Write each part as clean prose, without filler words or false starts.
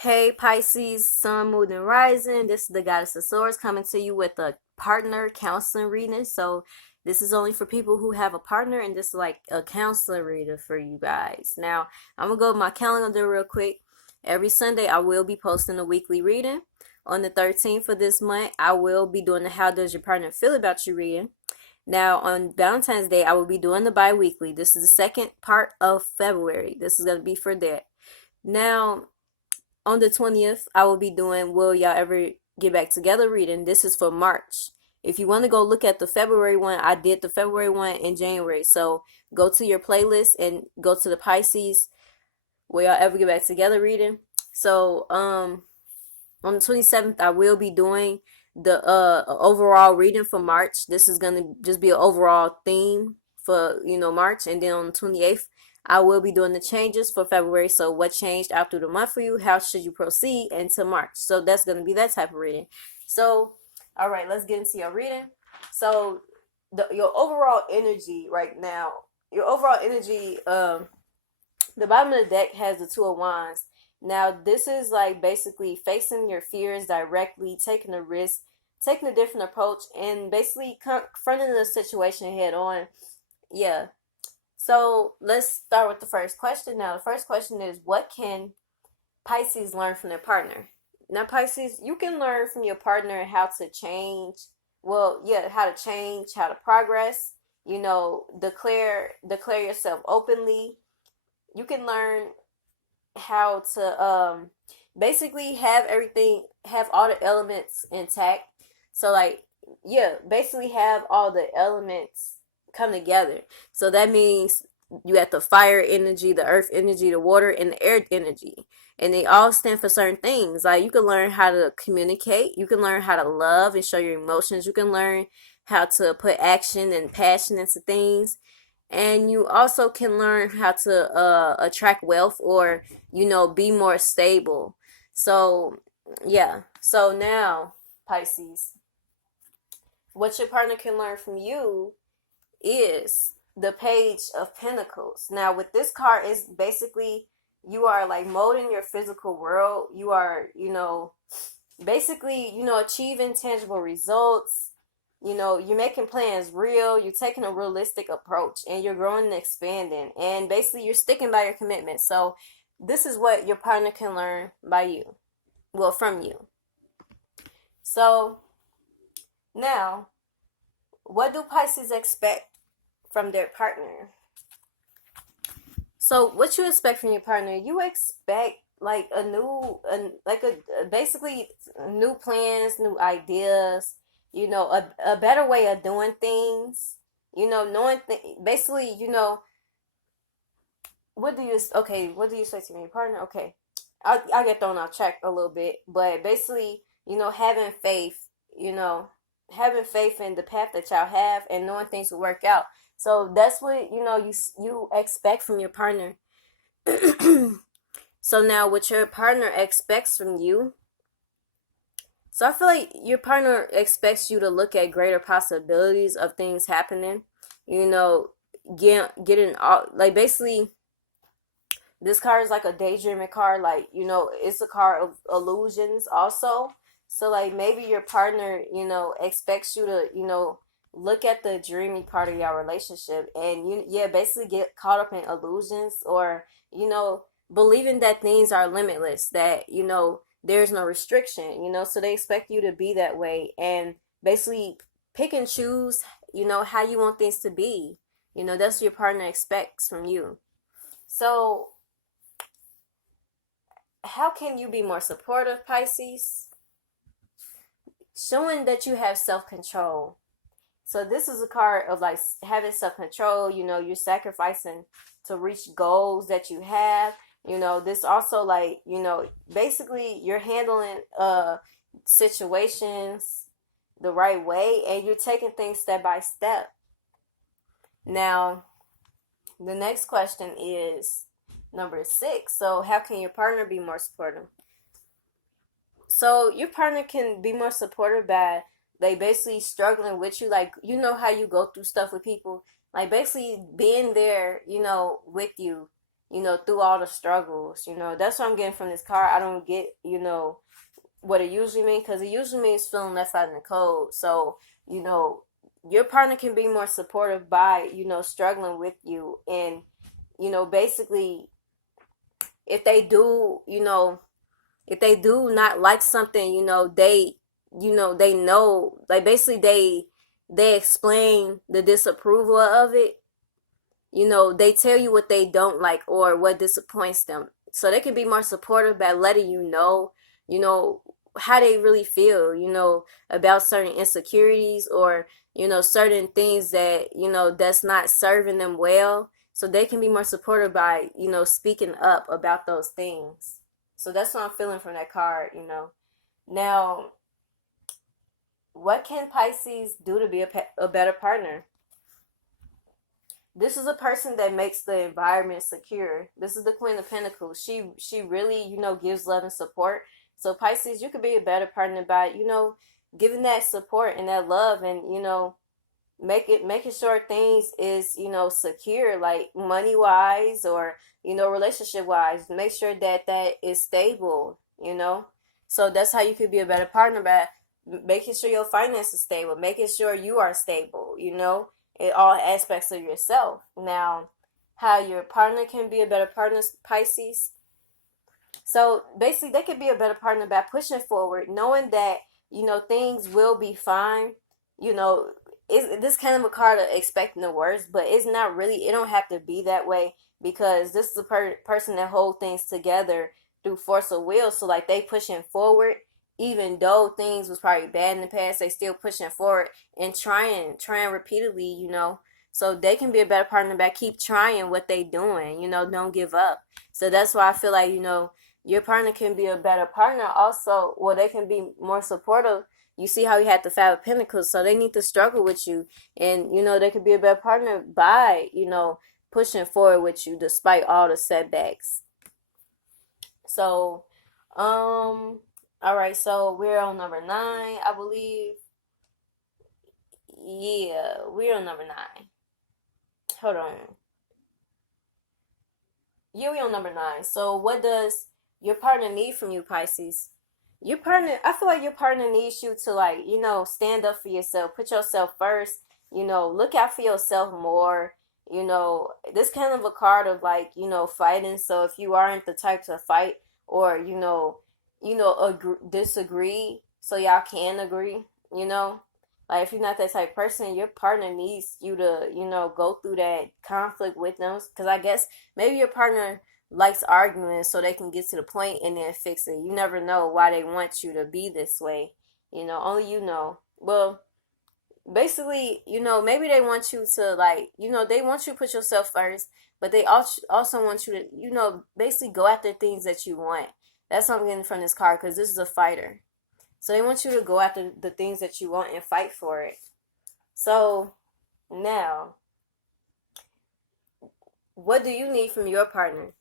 Hey Pisces, Sun, Moon, and Rising. This is the Goddess of Swords coming to you with a partner counseling reading. So this is only for people who have a partner, and this is like a counseling reader for you guys. Now I'm gonna go with my calendar real quick. Every Sunday I will be posting a weekly reading. On the 13th of this month, I will be doing the How Does Your Partner Feel About You reading. Now on Valentine's Day, I will be doing the bi-weekly. This is the second part of February. This is gonna be for that. Now on the 20th, I will be doing Will Y'all Ever Get Back Together reading. This is for March. If you want to go look at the February one, I did the February one in January. So go to your playlist and go to the Pisces Will Y'all Ever Get Back Together reading. So on the 27th, I will be doing the overall reading for March. This is going to just be an overall theme for, March. And then on the 28th, I will be doing the changes for February. So what changed after the month for you? How should you proceed into March? So that's going to be that type of reading. So, all right, let's get into your reading. So your overall energy right now, the bottom of the deck has the Two of Wands. Now, this is like basically facing your fears directly, taking a risk, taking a different approach, and basically confronting the situation head on. Yeah. So let's start with the first question. Now, the first question is, what can Pisces learn from their partner? Now, Pisces, you can learn from your partner how to change. Well, yeah, how to change, how to progress. Declare yourself openly. You can learn how to basically have all the elements intact. So like, yeah, basically have all the elements come together. So that means you got the fire energy, the earth energy, the water, and the air energy. And they all stand for certain things. Like, you can learn how to communicate, you can learn how to love and show your emotions, you can learn how to put action and passion into things. And you also can learn how to attract wealth, or be more stable. So yeah, so now, Pisces, what your partner can learn from you is the Page of Pentacles. Now with this card, is basically you are like molding your physical world. You are basically achieving tangible results. You're making plans real, you're taking a realistic approach, and you're growing and expanding, and basically you're sticking by your commitment. So this is what your partner can learn from you. So now, what do Pisces expect from their partner? So what you expect from your partner, you expect like basically new plans, new ideas, a better way of doing things, knowing basically, what do you say to your partner? Okay, I get thrown off track a little bit, but basically, having faith in the path that y'all have, and knowing things will work out. So that's what you expect from your partner. So now, what your partner expects from you. So I feel like your partner expects you to look at greater possibilities of things happening. Getting all, like, basically, this card is like a daydreaming card. Like, it's a card of illusions also. So like, maybe your partner, expects you to, look at the dreamy part of your relationship, and basically get caught up in illusions, or, believing that things are limitless, that, there's no restriction, so they expect you to be that way, and basically pick and choose, how you want things to be. That's what your partner expects from you. So how can you be more supportive, Pisces? Showing that you have self-control. So this is a card of like having self-control. You're sacrificing to reach goals that you have. This also, like, basically you're handling situations the right way, and you're taking things step by step. Now, the next question is number 6. So how can your partner be more supportive? So your partner can be more supportive by, like, basically struggling with you. Like, how you go through stuff with people, like basically being there, with you, you know, through all the struggles. You know, that's what I'm getting from this card. I don't get, you know, what it usually means, because it usually means feeling left out in the cold. So, you know, your partner can be more supportive by, you know, struggling with you. And, you know, basically, if they do, you know, if they do not like something, you know, like basically they explain the disapproval of it. You know, they tell you what they don't like or what disappoints them. So they can be more supportive by letting you know, how they really feel, you know, about certain insecurities or, you know, certain things that, you know, that's not serving them well. So they can be more supportive by, you know, speaking up about those things. So that's what I'm feeling from that card, you know. Now, what can Pisces do to be a better partner? This is a person that makes the environment secure. This is the Queen of Pentacles. She really, you know, gives love and support. So Pisces, you could be a better partner by, you know, giving that support and that love, and, you know, making sure things is, you know, secure, like money wise or, you know, relationship wise. Make sure that that is stable, you know. So that's how you could be a better partner, by making sure your finances is stable, making sure you are stable, you know, in all aspects of yourself. Now, how your partner can be a better partner, Pisces. So basically, they could be a better partner by pushing forward, knowing that, you know, things will be fine. You know, this kind of a card of expecting the worst, but it's not really. It don't have to be that way, because this is a person that hold things together through force of will. So like, they pushing forward, even though things was probably bad in the past. They still pushing forward and trying repeatedly. You know, so they can be a better partner by keep trying what they doing. You know, don't give up. So that's why I feel like, you know, your partner can be a better partner also. Well, they can be more supportive. You see how you had the Five of Pentacles, so they need to struggle with you. And, you know, they could be a better partner by, you know, pushing forward with you despite all the setbacks. So, all right, so we're on number 9, I believe. Yeah, we're on number 9. Hold on. Yeah, we're on number 9. So what does your partner need from you, Pisces? Your partner, I feel like your partner needs you to, like, you know, stand up for yourself, put yourself first, you know, look out for yourself more. You know, this kind of a card of, like, you know, fighting. So if you aren't the type to fight, or, disagree, so y'all can agree, you know, like, if you're not that type of person, your partner needs you to, you know, go through that conflict with them. Because I guess maybe your partner likes arguing so they can get to the point and then fix it. You never know why they want you to be this way. You know, only you know. Well, basically, you know, maybe they want you to, like, you know, they want you to put yourself first, but they also want you to, you know, basically go after things that you want. That's what I'm getting from this card, because this is a fighter. So they want you to go after the things that you want and fight for it. So now, what do you need from your partner?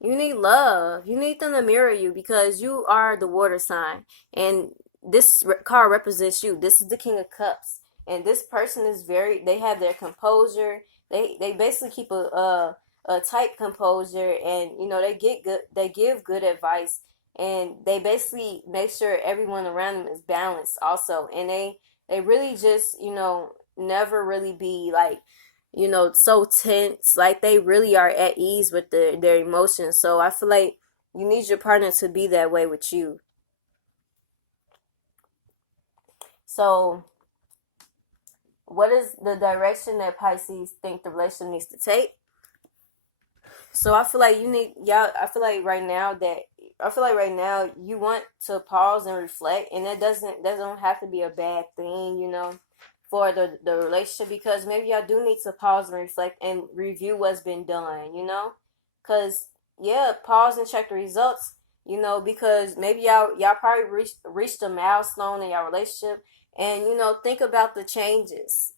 You need love. You need them to mirror you, because you are the water sign. And this card represents you. This is the King of Cups. And this person is they have their composure. They basically keep a tight composure, and, you know, they give good advice, and they basically make sure everyone around them is balanced also. And they really just, you know, never really be like, you know, so tense. Like, they really are at ease with their emotions. So I feel like you need your partner to be that way with you. So what is the direction that Pisces think the relationship needs to take? So I feel like I feel like right now you want to pause and reflect, and that don't have to be a bad thing, you know, for the relationship, because maybe y'all do need to pause and reflect and review what's been done, you know? Cause yeah, pause and check the results, you know, because maybe y'all probably reached a milestone in your relationship, and, you know, think about the changes.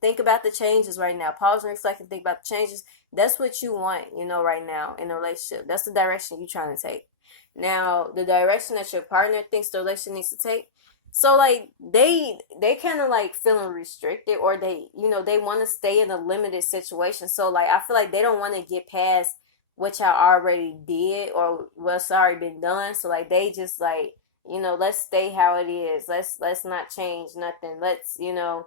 Think about the changes right now. Pause and reflect and think about the changes. That's what you want, you know, right now in a relationship. That's the direction you're trying to take. Now, the direction that your partner thinks the relationship needs to take, So like they kind of like feeling restricted, or they, you know, they want to stay in a limited situation. So like I feel like they don't want to get past what y'all already did or what's already been done. So like they just like, you know, let's stay how it is. Let's not change nothing. Let's, you know,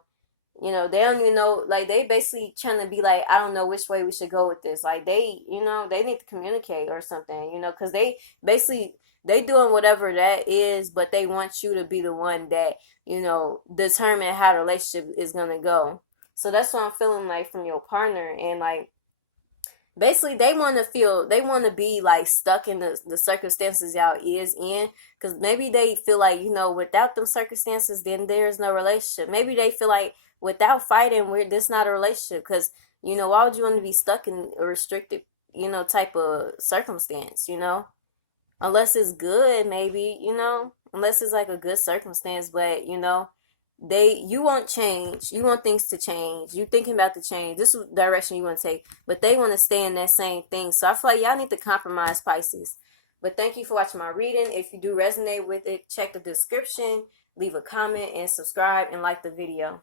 they don't even know, like they basically trying to be like, I don't know which way we should go with this. Like they, you know, they need to communicate or something, you know, because they basically they doing whatever that is, but they want you to be the one that, you know, determine how the relationship is gonna go. So that's what I'm feeling like from your partner. And like basically they want to feel, they want to be like stuck in the circumstances y'all is in, because maybe they feel like, you know, without them circumstances then there's no relationship. Maybe they feel like without fighting we're this not a relationship, because, you know, why would you want to be stuck in a restricted, you know, type of circumstance, you know, unless it's good, maybe, you know, unless it's like a good circumstance. But you know, you want change, you want things to change, you thinking about the change, this is the direction you want to take, but they want to stay in that same thing. So I feel like y'all need to compromise, Pisces. But thank you for watching my reading. If you do resonate with it, check the description, leave a comment, and subscribe and like the video.